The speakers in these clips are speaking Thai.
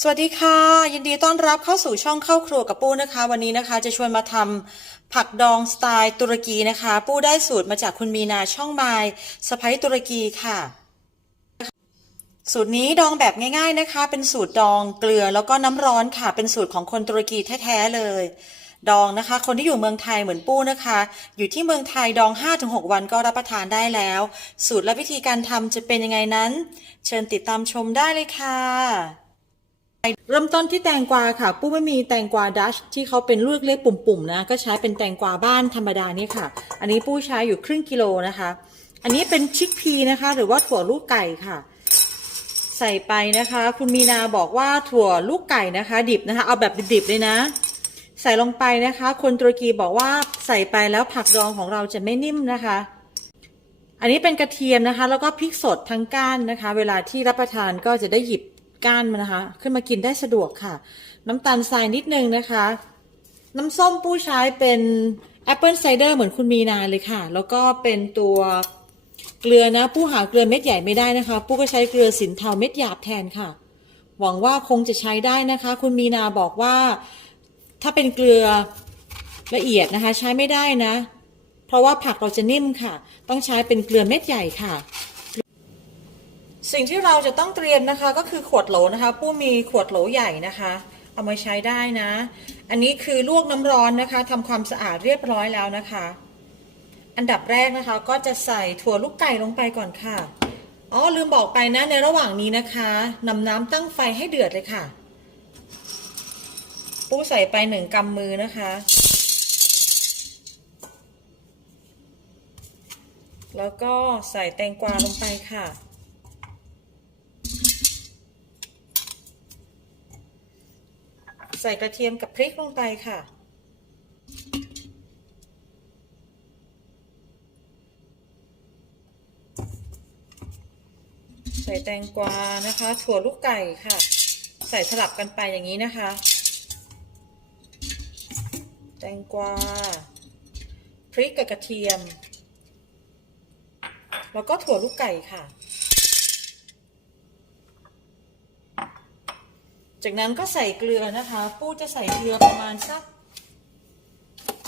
สวัสดีค่ะ ยินดีต้อนรับเข้าสู่ช่องเข้าครัวกับปู้นะคะ วันนี้นะคะ จะชวนมาทำผักดองสไตล์ตุรกีนะคะ ปู้ได้สูตรมาจากคุณมีนาช่องไมล์สไปตุรกีค่ะ สูตรนี้ดองแบบง่าย ๆนะคะ เป็นสูตรดองเกลือแล้วก็น้ำร้อนค่ะ เป็นสูตรของคนตุรกีแท้ๆเลย ดองนะคะ คนที่อยู่เมืองไทยเหมือนปู้นะคะ อยู่ที่เมืองไทยดอง 5-6 วันก็รับประทานได้แล้ว สูตรและวิธีการทำจะเป็นยังไงนั้น เชิญติดตามชมได้เลยค่ะ เริ่มต้นที่แตงกวาค่ะ ปุ้มไม่มีแตงกวาดัชที่เขาเป็นลูกเล็กปุ่มๆนะ ก็ใช้เป็นแตงกวาบ้านธรรมดานี่ค่ะ อันนี้ปุ้ใช้อยู่ครึ่งกิโลนะคะ อันนี้เป็นชิคพีนะคะ หรือว่าถั่วลูกไก่ค่ะ ใส่ไปนะคะ คุณมีนาบอกว่าถั่วลูกไก่นะคะ ดิบนะคะ เอาแบบดิบๆเลยนะ ใส่ลงไปนะคะ คนตุรกีบอกว่าใส่ไปแล้วผักดองของเราจะไม่นิ่มนะคะอันนี้เป็นกระเทียมนะคะ แล้วก็พริกสดทั้งก้านนะคะ เวลาที่รับประทานก็จะได้หยิบ ก้านมันนะคะ ขึ้นมากินได้สะดวกค่ะ น้ำตาลทรายนิดนึงนะคะ น้ำส้มปู้ใช้เป็นแอปเปิลไซเดอร์เหมือนคุณมีนาเลยค่ะ แล้วก็เป็นตัวเกลือนะปู้หาเกลือเม็ดใหญ่ไม่ได้นะคะปู้ก็ใช้เกลือสินเทาเม็ดหยาบแทนค่ะ หวังว่าคงจะใช้ได้นะคะ คุณมีนาบอกว่าถ้าเป็นเกลือละเอียดนะคะ ใช้ไม่ได้นะ เพราะว่าผักเราจะนิ่มค่ะ ต้องใช้เป็นเกลือเม็ดใหญ่ค่ะ สิ่งที่เราจะต้องเตรียมนะคะก็คือขวดโหลนะคะปู้มีขวดโหลใหญ่นะคะ เอามาใช้ได้นะ อันนี้คือลวกน้ำร้อนนะคะทำความสะอาดเรียบร้อยแล้วนะคะ อันดับแรกนะคะก็จะใส่ถั่วลูกไก่ลงไปก่อนค่ะอ๋อลืมบอกไปนะในระหว่างนี้นะคะนำน้ำตั้งไฟให้เดือดเลยค่ะ ปูใส่ไปหนึ่งกำมือนะคะ แล้วก็ใส่แตงกวาลงไปค่ะ ส่กระเทียมกับพริกลงไปค่ะ ใส่แตงกวานะคะ ถั่วลูกไก่ค่ะ ใส่สลับกันไปอย่างนี้นะคะ แตงกวาพริกกับกระเทียม แล้วก็ถั่วลูกไก่ค่ะ จากนั้นก็ใส่เกลือนะคะ ปู้จะใส่เกลือประมาณสัก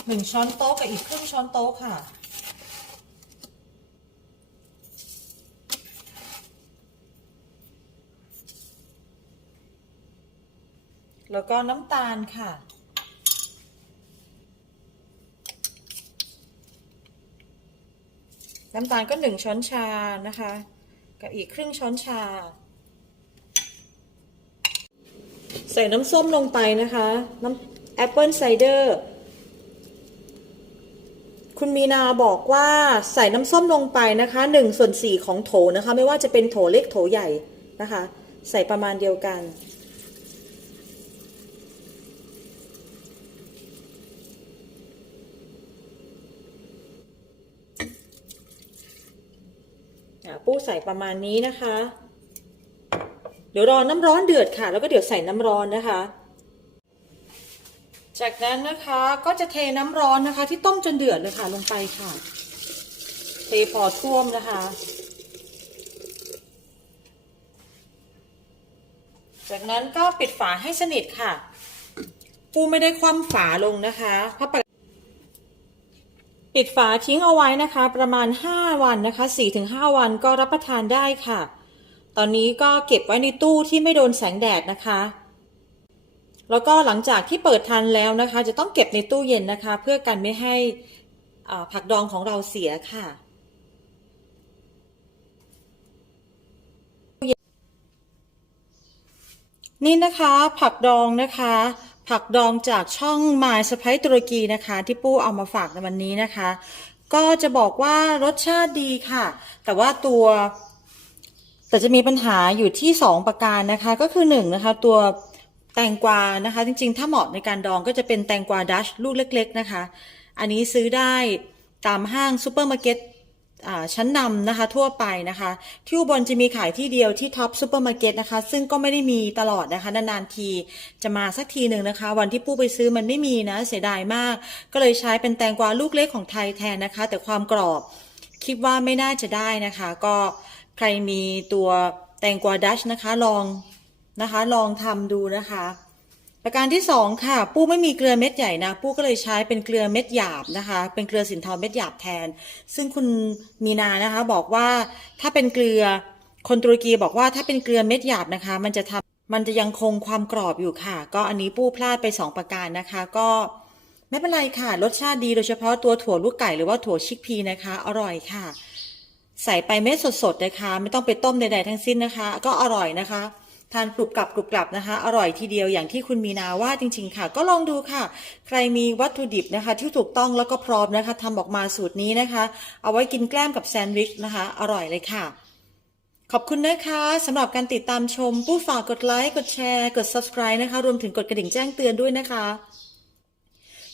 หนึ่งช้อนโต๊ะกับอีกครึ่งช้อนโต๊ะค่ะ แล้วก็น้ำตาลค่ะน้ำตาลก็หนึ่งช้อนชานะคะ กับอีกครึ่งช้อนชา ใส่น้ำส้มลงไปนะคะ น้ำแอปเปิลไซเดอร์ คุณมีนาบอกว่าใส่น้ำส้มลงไปนะคะหนึ่งส่วนสี่ของโถนะคะ ไม่ว่าจะเป็นโถเล็กโถใหญ่นะคะ ใส่ประมาณเดียวกัน ปูใส่ประมาณนี้นะคะ เดี๋ยวรอน้ำร้อนเดือดค่ะ แล้วก็เดี๋ยวใส่น้ำร้อนนะคะ จากนั้นนะคะก็จะเทน้ำร้อนนะคะ ที่ต้มจนเดือดเลยค่ะลงไปค่ะ เทพอท่วมนะคะ จากนั้นก็ปิดฝาให้สนิทค่ะ ปูไม่ได้คว่ำฝาลงนะคะเพราะปกปิดฝาทิ้งเอาไว้นะคะ ประมาณ 5 วันนะคะ 4-5 วันก็รับประทานได้ค่ะ ตอนนี้ก็เก็บไว้ในตู้ที่ไม่โดนแสงแดดนะคะ แล้วก็หลังจากที่เปิดทานแล้วนะคะ จะต้องเก็บในตู้เย็นนะคะ เพื่อกันไม่ให้ผักดองของเราเสียค่ะนี่นะคะ ผักดองนะคะ ผักดองจากช่องมายสไปตุรกีนะคะ ที่ปู้เอามาฝากในวันนี้นะคะ ก็จะบอกว่ารสชาติดีค่ะ แต่ว่าตัว แต่จะมีปัญหาอยู่ที่ 2 ประการนะคะก็คือ1นนะคะตัวแตงกวานะคะ จริงๆ ถ้าเหมาะในการดองก็จะเป็นแตงกวาดัชลูกเล็ก ๆ นะคะ อันนี้ซื้อได้ตามห้างซูเปอร์มาร์เก็ตชั้นนำนะคะทั่วไปนะคะ ที่อุบลจะมีขายที่เดียวที่ท็อปซูเปอร์มาร์เก็ตนะคะ ซึ่งก็ไม่ได้มีตลอดนะคะ นานๆทีจะมาสักทีหนึ่งนะคะ วันที่ปู้ไปซื้อมันไม่มีนะ เสียดายมาก ก็เลยใช้เป็นแตงกวาลูกเล็กของไทยแทนนะคะ แต่ความกรอบคิดว่าไม่น่าจะได้นะคะ ก็ ใครมีตัวแตงกวาดัชนะคะลองนะคะลองทำดูนะคะ ประการที่สองค่ะ ปู้ไม่มีเกลือเม็ดใหญ่นะ ปู้ก็เลยใช้เป็นเกลือเม็ดหยาบนะคะ เป็นเกลือสินทอเม็ดหยาบแทน ซึ่งคุณมีนานะคะ บอกว่าถ้าเป็นเกลือคนตุรกีบอกว่าถ้าเป็นเกลือเม็ดหยาบนะคะ มันจะทำมันจะยังคงความกรอบอยู่ค่ะ ก็อันนี้ปู้พลาดไปสองประการนะคะ ก็ไม่เป็นไรค่ะ รสชาติดีโดยเฉพาะตัวถั่วลูกไก่หรือว่าถั่วชิกพีนะคะ อร่อยค่ะ ใส่ไปเม็ดสดๆนะคะ ไม่ต้องไปต้มใดๆทั้งสิ้นนะคะ ก็อร่อยนะคะ ทานกรุบกรับกรุบกรับนะคะ อร่อยทีเดียวอย่างที่คุณมีนาว่าจริง ๆ ค่ะ ก็ลองดูค่ะ ใครมีวัตถุดิบนะคะ ที่ถูกต้องแล้วก็พร้อมนะคะทำออกมาสูตรนี้นะคะ เอาไว้กินแกล้มกับแซนด์วิชนะคะ อร่อยเลยค่ะ ขอบคุณนะคะสำหรับการติดตามชม ผู้ฝากกดไลค์กดแชร์ กด subscribe นะคะ รวมถึงกดกระดิ่งแจ้งเตือนด้วยนะคะ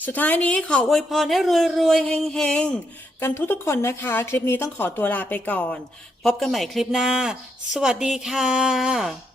สุดท้ายนี้ขออวยพรให้รวยๆเฮงๆ กันทุกๆคนนะคะ คลิปนี้ต้องขอตัวลาไปก่อน พบกันใหม่คลิปหน้า สวัสดีค่ะ